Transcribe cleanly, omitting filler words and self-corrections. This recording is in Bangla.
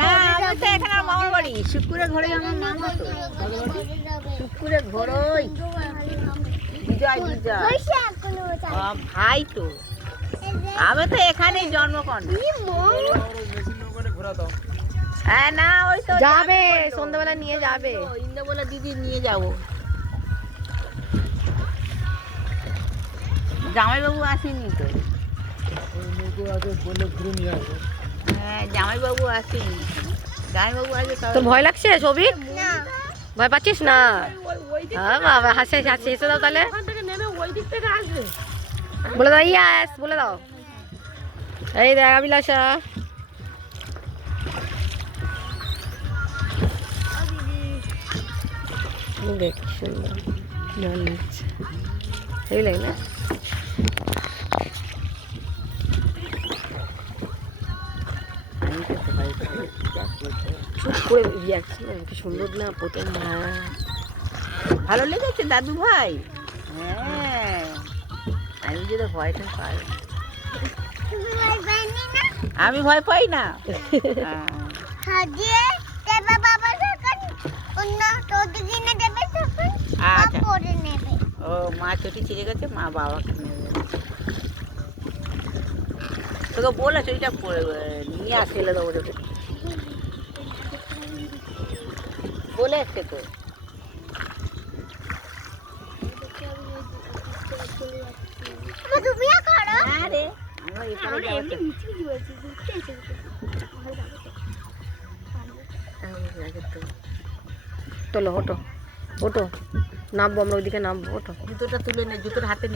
না আমি তো এখানে আমার মামার বাড়ি শুক্কুরে ঘরে আমার মামা তো শুক্কুরে ঘরই বিজয় ভাই তো আমি তো এখানেই জন্মকণ্ড হ্যাঁ না ওই তো যাবে সন্ধ্যাবেলা নিয়ে যাবে ইন্দো বলে দিদি নিয়ে যাবো জামাইবাবু আসেনি তো হ্যাঁ জামাইবাবু আসেনি জামাইবাবু আসে তোর ভয় লাগছে সবিক ভয় পাচ্ছিস না হ্যাঁ বাবা হাসে হাসে এসে দাও তাহলে বলে দাও ইয়াস বলে দাও এই দেখ অভিলাষা দেখ সুন্দর জল নিচ্ছে হেভি লাগে না চুপ করে যাচ্ছে না কি সুন্দর না প্রথম ভালো লেগেছে দাদু ভাই হ্যাঁ আমি যদি ভয়টা পাই আমি ভয় পাই না ও মা চটি ছিঁড়ে গেছে মা বাবাকে নেবে তোকে বলে চটিটা নিয়ে আসলে দেবো তোকে বলে এসছে তো আরে আমরা এখানে তোলো ওটো ওটো নামবো আমরা ওইদিকে নামবো ওটো জুতোটা তুলে নে জুতোর হাতে নে